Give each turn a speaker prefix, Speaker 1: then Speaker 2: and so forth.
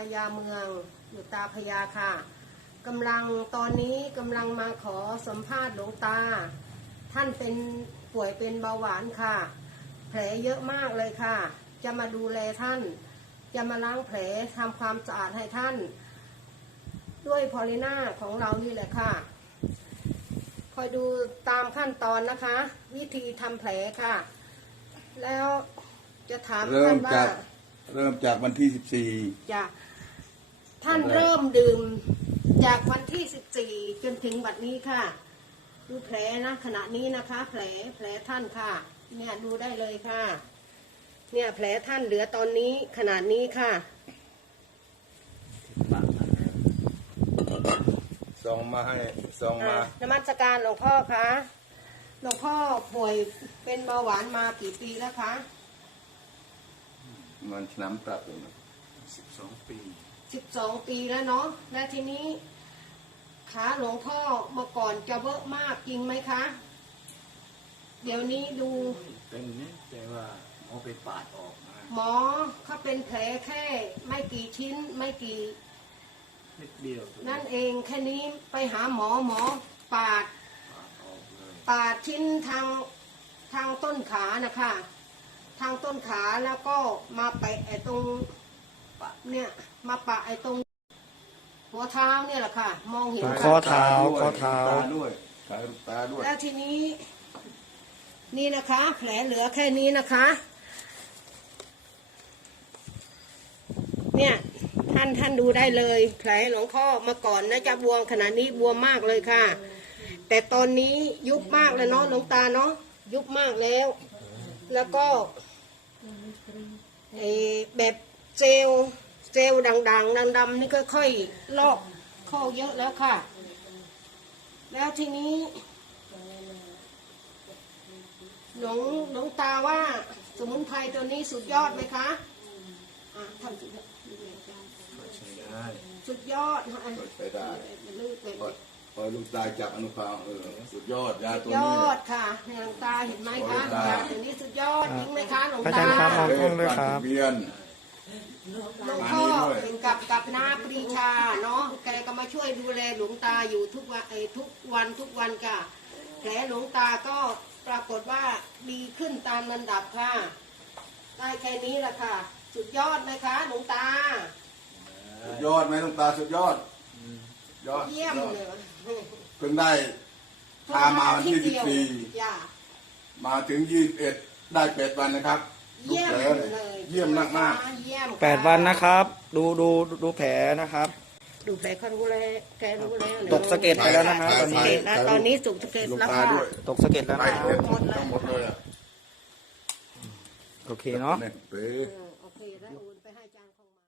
Speaker 1: ญาเมืองอยู่ตาพญาค่ะตอนนี้กำลังมาขอสัมภาษณ์หลวงตาท่านเป็นป่วยเป็นเบาหวานค่ะแผลเยอะมากเลยค่ะจะมาดูแลท่านจะมาล้างแผลทำความสะอาดให้ท่านด้วยพอลิน่าของเรานี่แหละค่ะคอยดูตามขั้นตอนนะคะ วิธีทำแผลค่ะแล้วจะถามท่านว่า
Speaker 2: เริ่มจากวันที่
Speaker 1: จะท่านเริ่มดื่มจากวันที่14จนถึงบัดนี้ค่ะดูแผลนะขณะนี้นะคะแผลท่านค่ะเนี่ยดูได้เลยค่ะเนี่ยแผลท่านเหลือตอนนี้ขนาดนี้ค่ะ
Speaker 2: ส่งมาน
Speaker 1: มัสการหลวงพ่อคะหลวงพ่อป่วยเป็นเบาหวานมากี่ปีแล้วคะ
Speaker 2: มันน้ำปรับอยู่นะ
Speaker 3: 12 ปี
Speaker 1: 12 ปีแล้วเนาะและทีนี้ขาหลวงพ่อเมื่อก่อนจะเบอะมากจริงไหมคะเดี๋ยวนี้ดู
Speaker 3: เป็นเนี่ยแต่ว่าเอาไปปาดออกมา
Speaker 1: หมอเขาเป็นแผลแค่ไม่กี่ชิ้นไม่กี่
Speaker 3: นิดเดียว
Speaker 1: นั่นเองแค่นี้ไปหาหมอปาดชิ้นทางต้นขานะคะทางต้นขาแล้วก็มาไปไอ้ตรงเนี่ยมาปะไอ้ตรงหัวเท้าเนี่ยแหละค่ะมองเห็น
Speaker 2: ข้อเท้าด้วยตาด้วย
Speaker 1: แล้วทีนี้นี่นะคะแผลเหลือแค่นี้นะคะเนี่ยท่านดูได้เลยแผลหลวงพ่อมาก่อนนะจะบวมขนาดนี้บวมมากเลยค่ะแต่ตอนนี้ยุบมากเลยเนาะหลวงตาเนาะยุบมากแล้วก็ไอ้แบบเจลด่างๆดำๆนี่ค่อยๆลอกข้อเยอะแล้วค่ะแล้วทีนี้หลวงตาว่าสมุนไพรตัวนี้สุดยอดไหมคะทำสุดยอด
Speaker 2: ใช้ได้พอลูกตาจับอนุภาพสุดยอดยาตัวนี้
Speaker 1: ยอดค่ะหลวงตาเห็นไหมคะยาตัวนี้สุดยอดจริงไหมคะหลวงตา
Speaker 2: ด้วยครับ
Speaker 1: หลวงพ่อกับนาปรีชาเนาะแกก็มาช่วยดูแลหลวงตาอยู่ทุกวันค่ะแผลหลวงตาก็ปรากฏว่าดีขึ้นตามลำดับค่ะได้แค่นี้แหละค่ะสุดยอดไหมคะหลวงตา
Speaker 2: สุดยอดไหมหลวงตาสุดยอด
Speaker 1: เยี่ยมเลย
Speaker 2: เพิ่งได้พามาวันที่14มาถึง21ได้8 วันนะครับ
Speaker 1: เยี่ยมเลย
Speaker 2: เยี่ยมมาก
Speaker 4: 8 วันนะครับดูแผลนะครับ
Speaker 1: ดูแผลเขารู้เลยแกรู้แล้ว
Speaker 4: ตกสะเก็ดไปแล้วนะครับ
Speaker 1: ตอนนี้สุกสะเก็ดแล้วค่ะ
Speaker 4: ตกสะเก็ดแล้วนะ
Speaker 2: ทั้งหมดเลย
Speaker 4: โอเคเนาะ
Speaker 1: โอเคแล้วโอนไปให้จ้า